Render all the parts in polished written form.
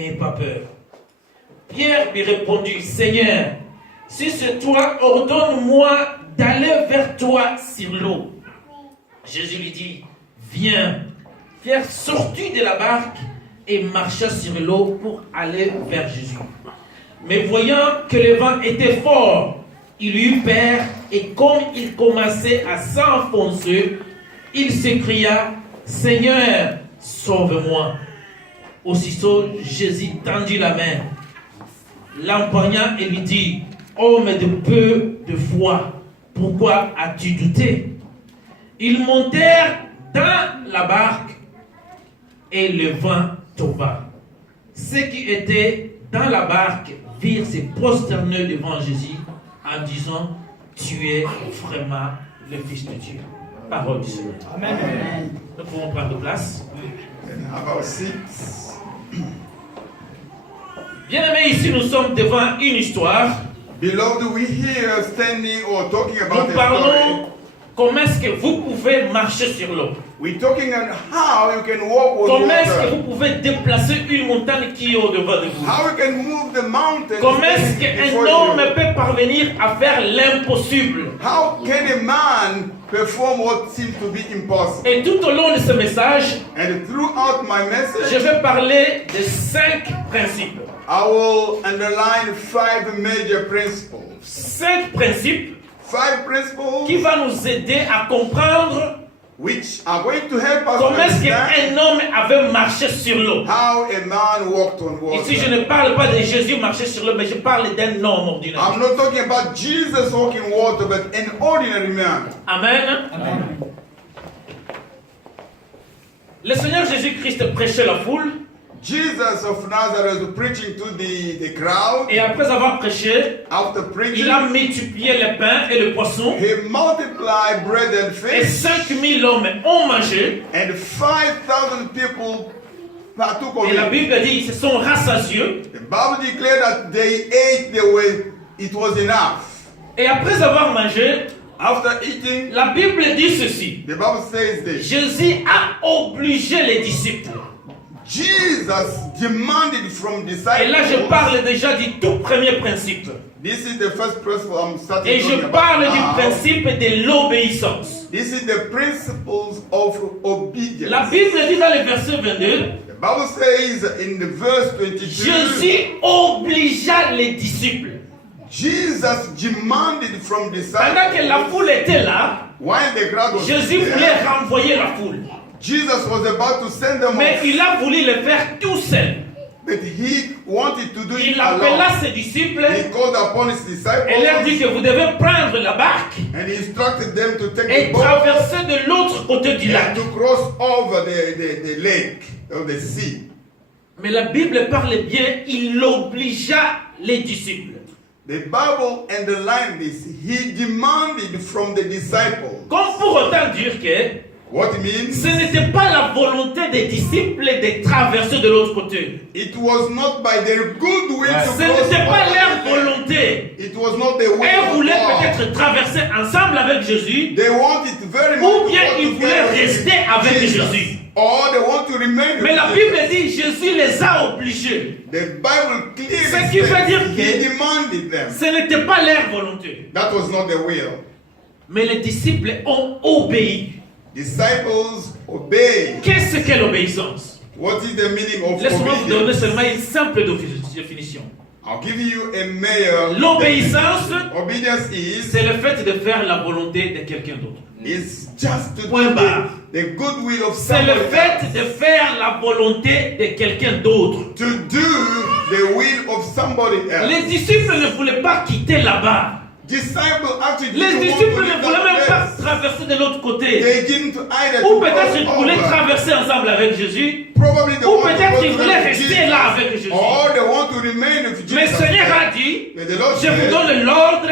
N'aie pas peur. Pierre lui répondit, Seigneur, si c'est toi, ordonne-moi d'aller vers toi sur l'eau. Jésus lui dit, viens. Pierre sortit de la barque et marcha sur l'eau pour aller vers Jésus. Mais voyant que le vent était fort, il eut peur et comme il commençait à s'enfoncer, il s'écria, Seigneur, sauve-moi. Aussitôt, Jésus tendit la main, l'empoigna et lui dit, homme de peu de foi, pourquoi as-tu douté? Ils montèrent dans la barque et le vent tomba. Ceux qui étaient dans la barque virent se prosterner devant Jésus en disant, tu es vraiment le Fils de Dieu. Parole du Seigneur. Amen. Nous pouvons prendre place. Bien-aimés, ici nous sommes devant une histoire. Beloved, we here standing or talking about Nous a story. parlons comment est-ce que vous pouvez marcher sur l'eau. We're talking on how you can walk on Comment est-ce que water. vous pouvez déplacer une montagne qui est au-devant de vous. How you can move the mountain. Comment est-ce before qu'un homme you. peut parvenir à faire l'impossible. How can a man perform what seems to be impossible? Et tout au long de ce message, And throughout my je message, vais parler de 5 principes. I will underline 5 major principles. 5 principes 5 principles qui vont nous aider à comprendre which are going to help us comment est-ce understand qu'un homme avait marché sur l'eau. how a man walked on Ici, je water. ne parle pas de Jésus marcher sur l'eau, mais je parle d'un homme ordinaire. I'm not talking about Jesus walking water, but an ordinary man. Amen. Le Seigneur Jésus-Christ prêchait la foule. Jesus of Nazareth was preaching to the crowd. Et après avoir prêché, After il preaching, a multiplié le pain et le poisson. he multiplied bread and Et fish, 5000 hommes ont mangé. and 5,000 people partook of Et la it. Bible dit ils se sont rassasiés. The Bible declared that they ate the way it was enough. Et après avoir mangé, After eating, la Bible dit ceci. the Bible says this. Jésus a obligé les disciples. Jesus demanded from Et là, je disciples. parle déjà du tout premier principe. This is the first principle I'm starting Et je talking parle about du now. principe de l'obéissance. This is the principles of obedience. La Bible dit dans le verset 22, The Bible says in the verse 22, Jésus obligea les disciples. Jesus demanded from Pendant que la disciples, foule était là, while the crowd was Jésus voulait there, renvoyer la foule. Jesus was about to send them Mais off, il a voulu le faire tout seul. but he wanted to do it Il appela alone. ses disciples He called upon his et leur dit disciples que vous devez prendre la barque and he instructed them to take et the boat traverser de l'autre côté du lac. and to cross over the lake or the sea. Mais la Bible parle bien, il obligea les disciples. The Bible underlined this. He demanded from the disciples. Comme pour autant dire que What it means? ce n'était pas la volonté des disciples de traverser de l'autre côté. It was not by their good will to Ce cross n'était pas over leur the lake. volonté. It was not the way Ils of voulaient God. peut-être traverser ensemble avec Jésus, They wanted very much ou to bien go ils voulaient together with rester avec Jesus. Jésus. Or they want to remain Mais with la Jesus. Bible dit Jésus les a obligés. The Bible clearly Ce qui veut says dire he que- demanded them. Ce n'était pas leur volonté. That was not the will. Mais les disciples ont obéi. Disciples obey. Qu'est-ce que l'obéissance? What is the meaning of Laisse-moi vous donner obedience? seulement une simple définition. I'll give you a mere L'obéissance, Obedience is c'est le fait de faire la volonté de quelqu'un d'autre. just to Point do barre. the good will of C'est le somebody fait else. de faire la volonté de quelqu'un d'autre. To do the will of somebody else. Les disciples ne voulaient pas quitter là-bas. Disciples actually Les didn't want disciples to ne leave voulaient that même pas place. traverser de l'autre côté. They didn't either Ou to peut-être ils cross voulaient over. traverser ensemble avec Jésus. Probably they Ou want to peut-être go qu'ils to voulaient with rester Jesus. là avec Jésus. Or they want to remain with Mais le Jesus. Seigneur a dit, But the Lord je vous said, donne l'ordre,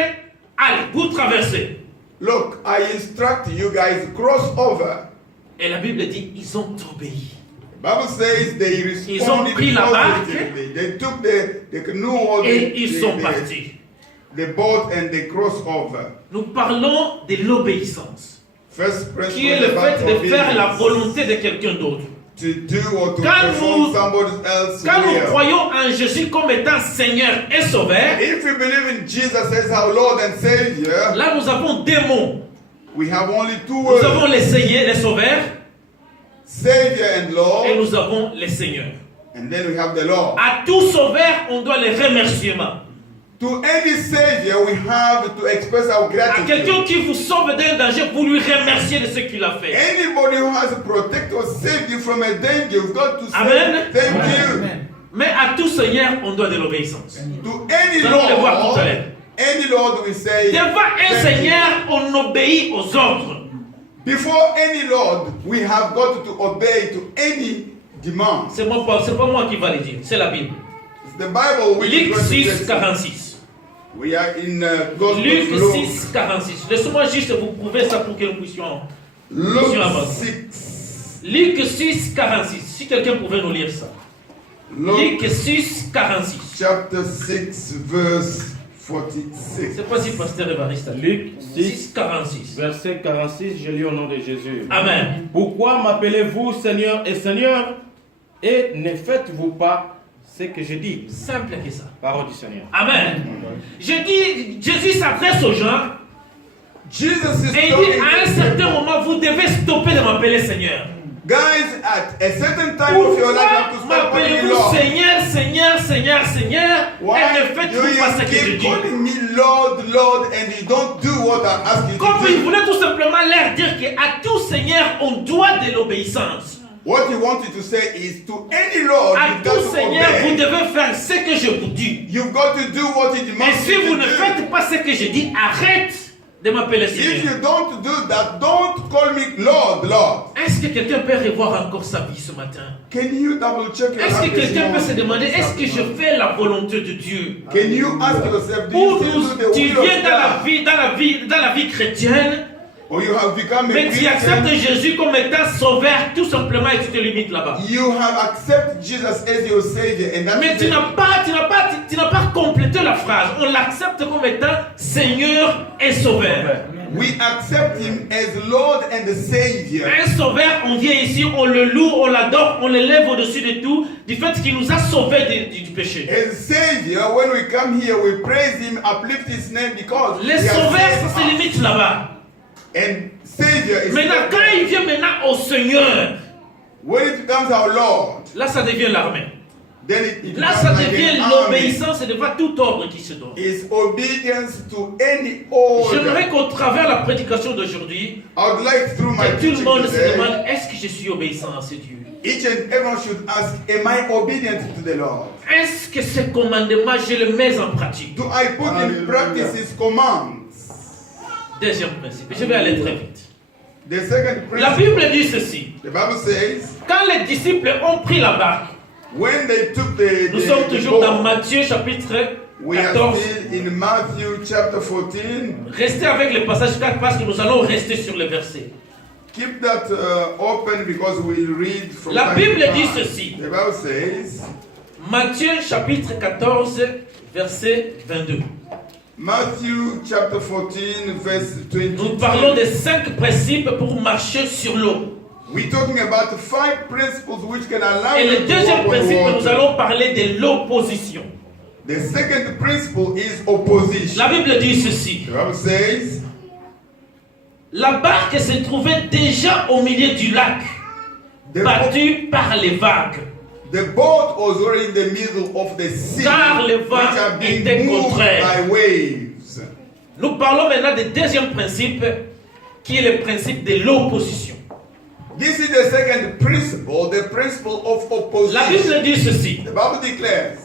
allez, vous traversez. look, I instruct you guys cross over. Et la Bible dit, ils ont obéi. The Bible says they Ils ont responded pris la barque positively. They took the canoe or Et ils sont partis. the boat and they crossed over. Nous parlons de l'obéissance, First principle qui est le about fait de faire la obedience. volonté de quelqu'un d'autre. to do or to Quand perform nous- somebody else's Quand nous will. croyons en Jésus comme étant Seigneur et Sauveur, If we believe in Jesus as our Lord and Savior, là nous avons deux mots. we have only two Nous words, avons les Seigneurs, les Sauveurs, Savior and Lord, et nous avons les Seigneurs. and then we have the Lord. À tout Sauveur, on doit les remerciements. To any Savior, we have to express our À quelqu'un gratitude. qui vous sauve d'un danger, vous lui remerciez de ce qu'il a fait. Anybody who has protected or saved you from a danger, you've got to say Amen. thank you. Mais à tout Seigneur, on doit de l'obéissance. To any Nous allons le voir tout Lord, à l'heure. any Lord we say Devant un thank you. Seigneur, on obéit aux ordres. Before any Lord, we have got to obey to any demand. C'est pas moi qui va le dire, c'est la Bible. It's the Bible which is Luc going to 6, get- 46. We are in Gospel Luc of Luke. 6, 46. Laissez-moi juste vous prouver ça pour que nous puissions. Luke Puissions avancer. 6. Luc 6, 46. Si quelqu'un pouvait nous lire ça. Luke Luc 6, 46. chapter 6, verse 46. C'est pas si pasteur Évariste a dit. Luc 6, 6, 46. verset 46, je lis au nom de Jésus. Amen. Pourquoi m'appelez-vous Seigneur et Seigneur et ne faites-vous pas ce que je dis? Simple que ça. Parole du Seigneur. Amen. Je dis, Jésus s'adresse aux gens Jesus is et il dit talking à un to certain people. moment, vous devez stopper de m'appeler Seigneur. Guys, at a certain time of your life, you have to Pourquoi start calling me m'appelez-vous Lord. Seigneur, Seigneur, Seigneur, Seigneur et Why ne do faites-vous pas ce you que je keep dis? calling me Lord, Lord, and you don't do what I ask you Comme to il do? voulait tout simplement leur dire qu'à tout Seigneur, on doit de l'obéissance. What he wanted to say is to any Lord, À you've got tout to Seigneur, vous obey. devez faire ce que je vous dis. You've got to do what he Et demands si you vous to ne do. faites pas ce que je dis, arrête de m'appeler If Seigneur. you don't do that, don't call me Lord, Lord. Est-ce que quelqu'un peut revoir encore sa vie ce matin? Can you double check your Est-ce que life this quelqu'un peut se morning? demander, est-ce que je fais la volonté de Dieu? Can you ask yourself, do Ou you still do the tu will of viens dans la God? vie, dans la vie chrétienne, Or you have become a mais tu acceptes Christian? Jésus comme étant sauveur tout simplement et tu te limites là-bas. You have accepted Jesus as your Savior, and that Mais is tu it. n'as pas complété la phrase. On l'accepte comme étant Seigneur et Sauveur. We accept Him as Lord and the Savior. Un sauveur, on vient ici, on le loue, on l'adore, on l'élève au-dessus de tout, du fait qu'il nous a sauvés du péché. As Savior, when we come here, we praise Him, uplift His name because Les He has sauveurs, saved ça se us. limite là-bas. And Savior is Maintenant, quand il vient maintenant au Seigneur, when it becomes our Lord, là, ça devient l'armée. then it Là, becomes ça like devient an army. l'obéissance devant tout ordre qui se donne. Is obedience to any order. J'aimerais qu'au travers de la prédication d'aujourd'hui, I would like through my que tout le teaching monde se today, demande, est-ce que je suis obéissant à ce Dieu? each and everyone should ask, am I obedient to the Lord? Est-ce que ce commandement, je le mets en pratique? Do I put in Hallelujah. practice His commands? Deuxième principe, je vais aller très vite. The second La principle, Bible dit ceci. the Bible says, Quand les disciples ont pris la barque, when they took the, nous sommes the toujours dans boat, Matthieu chapitre we are 14. still in Matthew chapter 14. Restez avec le passage 4 parce que nous allons rester sur le verset. Keep that open because we'll read from La time to Bible dit time. ceci. The Bible says, Matthieu chapitre 14, verset 22. Matthew chapter 14 verse Nous parlons 22. des 5 principes pour marcher sur l'eau. We're talking about 5 principles which can allow Et you le to deuxième walk on principe, nous water. allons parler de l'opposition. The second principle is opposition. La Bible dit ceci. The Bible says, La barque se trouvait déjà au milieu du lac, the, boat, battue par les vagues. the boat was already in the middle of the sea, Car le which vent are being était moved contraire. by waves. Nous parlons maintenant du deuxième principe, qui est le principe de l'opposition. This is the second principle, the principle of La Bible opposition. dit ceci. The Bible declares,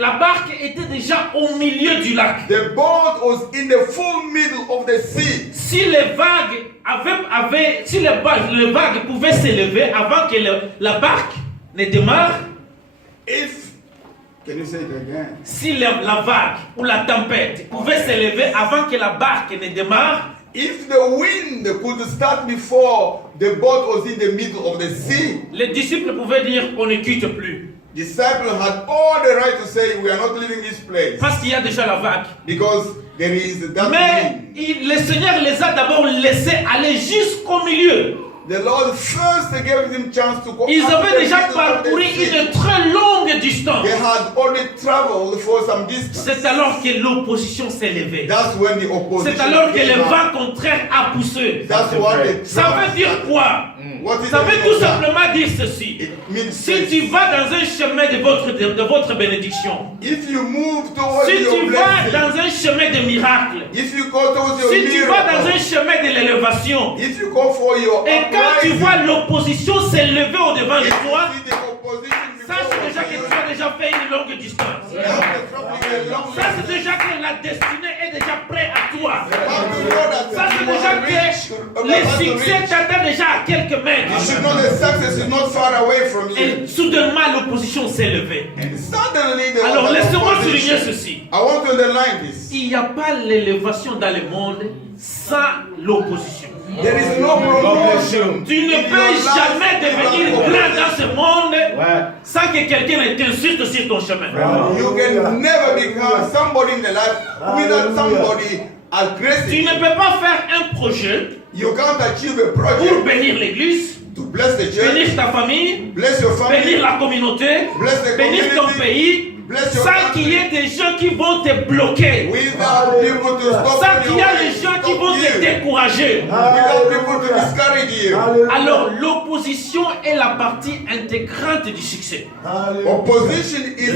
La barque était déjà au milieu du lac. the boat was in the full middle of the sea. Si les vagues les vagues pouvaient s'élever avant que la barque ne démarre, Can you say it again? si la vague ou la tempête pouvait s'élever avant que la barque ne démarre, If the wind could start before the boat was in the middle of the sea, les disciples pouvaient dire on ne quitte plus. disciples had all the right to say, we are not leaving this place Parce qu'il y a déjà la vague. because there is that Mais wind. le Seigneur les a d'abord laissés aller jusqu'au milieu. The Lord first gave them chance to go. Ils after avaient the déjà middle of the parcouru sea. une très longue distance. They had already traveled for some distance. C'est alors que l'opposition s'est levée. That's when the opposition C'est alors que came le up. vent contraire a poussé. That's what the Ça veut dire quoi? What is Ça the veut meaning tout of that? simplement dire ceci. It means Si tu vas dans un chemin de votre bénédiction, if you move towards si your tu vas blessing, dans un chemin de miracle, if you go towards your si tu vas dans un miracle, chemin de l'élévation, if you go for your et quand tu uprising, vois l'opposition s'élever au-devant de if toi, you see the opposition sache before déjà que you, tu as déjà fait une longue distance. you have to travel a long Sache distance. déjà que la destinée est déjà prête à toi. You have to know that Sache you déjà want to reach, que le succès t'attend déjà à quelques you mètres. should know the success is not far away from you. Et soudainement l'opposition s'est levée. And suddenly there Alors was an laissez-moi souligner opposition. ceci. I want to underline this. Il n'y a pas l'élévation dans le monde sans l'opposition. There is no promotion. Tu ne in peux your life jamais devenir without grand dans ce monde Ouais. sans que quelqu'un ne t'insulte sur ton chemin. You can never become somebody in the life without somebody Tu aggressive. ne peux pas faire un projet You can't achieve a pour project bénir l'église, to bless the church, bénir ta famille, bless your family, bénir la communauté, bless the bénir ton community, pays, bless your sans qu'il y ait des gens qui vont te bloquer, without people to stop sans you, qu'il y ait des gens qui vont te décourager. without people to discourage you. Alors l'opposition est la partie intégrante du succès. Opposition is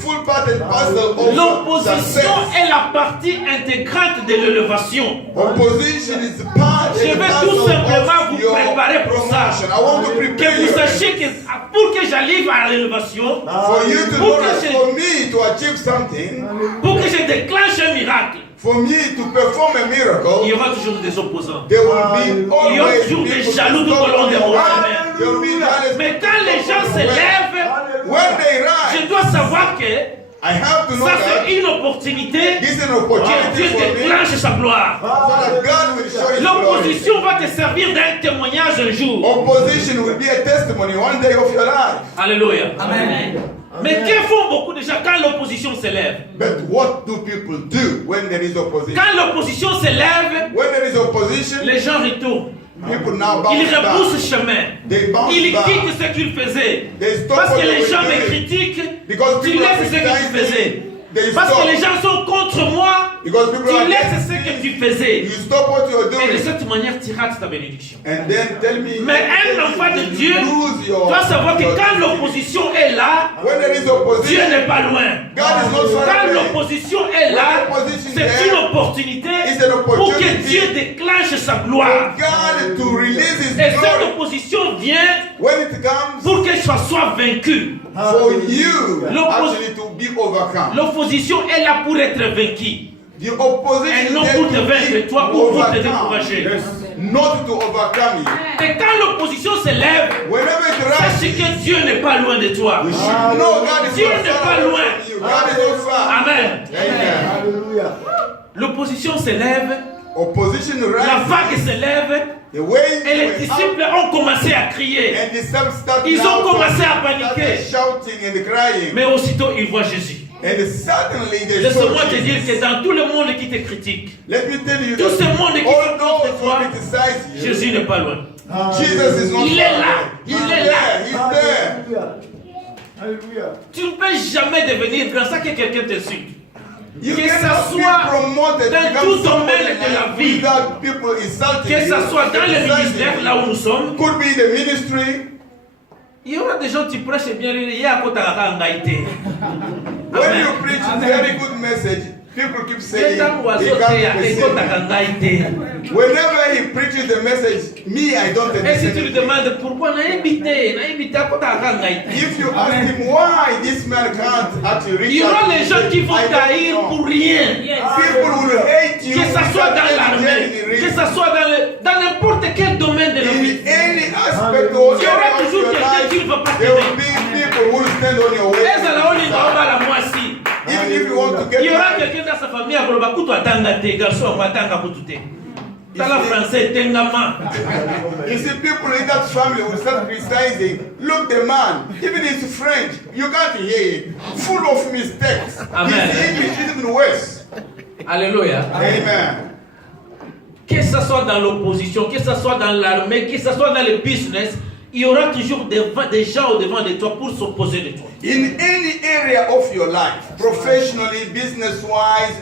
full part and parcel of L'opposition success. est la partie intégrante de l'élévation. Opposition is part Je and vais parcel tout simplement of vous your préparer pour ça. promotion. I want to Que prepare vous you sachiez que pour que j'arrive à l'élévation, for you to Pour know que that je- for me to achieve something, pour que je déclenche un miracle, for me to perform a il y miracle, aura toujours des opposants. there will be Il y aura always toujours des people jaloux to tout au stop long on de your mon way. chemin. There will be jealous Mais quand les gens se people. lèvent, When they je rise, dois savoir que I have to know ça that c'est une opportunité this is an que opportunity Dieu for me déclenche sa gloire. so that God will show His glory. L'opposition va te servir d'un témoignage un jour. Opposition will be a testimony one day of your life. Alléluia. Amen. Mais que font beaucoup de gens quand l'opposition s'élève? But what do people do when there is opposition? Quand l'opposition s'élève, When there is opposition, les gens retournent. people now Ils bounce back. rebroussent chemin. They bounce Ils back. quittent ce qu'ils faisaient. They stop Parce what que they les were gens me doing. critiquent. Because Tu people are laisses ce que tu criticizing. faisais. They Parce stop. que les gens sont contre moi. Because people Tu are laisses ce que tu faisais. You stop what you are Et de doing. cette manière, tu rates ta bénédiction. And then tell me. Mais un enfant de you Dieu lose your- doit savoir que your- quand l'opposition est là, When there is Dieu opposition, n'est pas loin. God is not far Quand away. l'opposition est là, c'est une opportunité pour que Dieu déclenche sa gloire. God to release His Et cette glory. opposition vient When it comes pour que je sois vaincu. for you L'oppos- actually to be overcome. L'opposition est là pour être vaincu. The opposition Et non is pour te there to vaincre be toi ou pour te overcome. décourager. Not to overcome you. Et quand l'opposition s'élève, Whenever it sache rises, que Dieu n'est pas loin de toi. you should know God is Dieu not n'est far pas away loin. from you. God is not far. Amen. Amen. L'opposition s'élève, Opposition la rises. vague s'élève, The way et les disciples ont commencé à crier. and the some start Ils ont now commencé à started paniquer. shouting and crying. Mais aussitôt, ils voient Jésus. And suddenly they saw Laisse-moi te dire Jesus. que dans tout le monde qui te critique, Let me tell you tout ce that monde qui all sont contre those toi, who criticize you, Jésus n'est pas loin. Jesus is not Il est far là. away. Il He's est there. là. He's there. Alléluia. Tu ne peux jamais devenir grand sans que quelqu'un t'insulte. You Que ça cannot be soit promoted dans become tout somebody domaine de la vie. without people insulting Que you, ce soit dans le criticizing ministère, you. là où nous sommes, Could be the ministry. il y aura des gens qui prêchent bien, il y a un côté à ngaïté. When Amen. you preach a very good message, people keep saying Yetan they wazo te ya can't ekota receive. kangaïté. Whenever he preaches the message, me, I don't Et si tu lui understand. demandes pourquoi on a invité à côté à kangaïté. If you ask him why this man can't actually reach Il y aura out to les you, gens qui vont I don't taire know. pour rien. People will hate you Que ça soit without dans any l'armée, genuine que reason. ça soit dans n'importe quel domaine de la vie. In any aspect or Il y aura area of toujours your quelqu'un qui ne life, va pas there will t'aimer. be people who will stand on your way. Eza la oni ngamba la mwasi. Even if you want to get Il y aura married, quelqu'un dans sa famille à Goloba kutu atanga te, garçon wa atanga kutu te. Tala français tengama. you see people in that family will start criticizing. Look, the man, even his French, you can't hear him. Full of mistakes. Amen. His English is even worse. Alléluia. Amen. que ce soit dans l'opposition, que ce soit dans l'armée, que ce soit dans le business, il y aura toujours des gens au-devant de toi pour s'opposer de toi. In any area of your life, professionally, business-wise,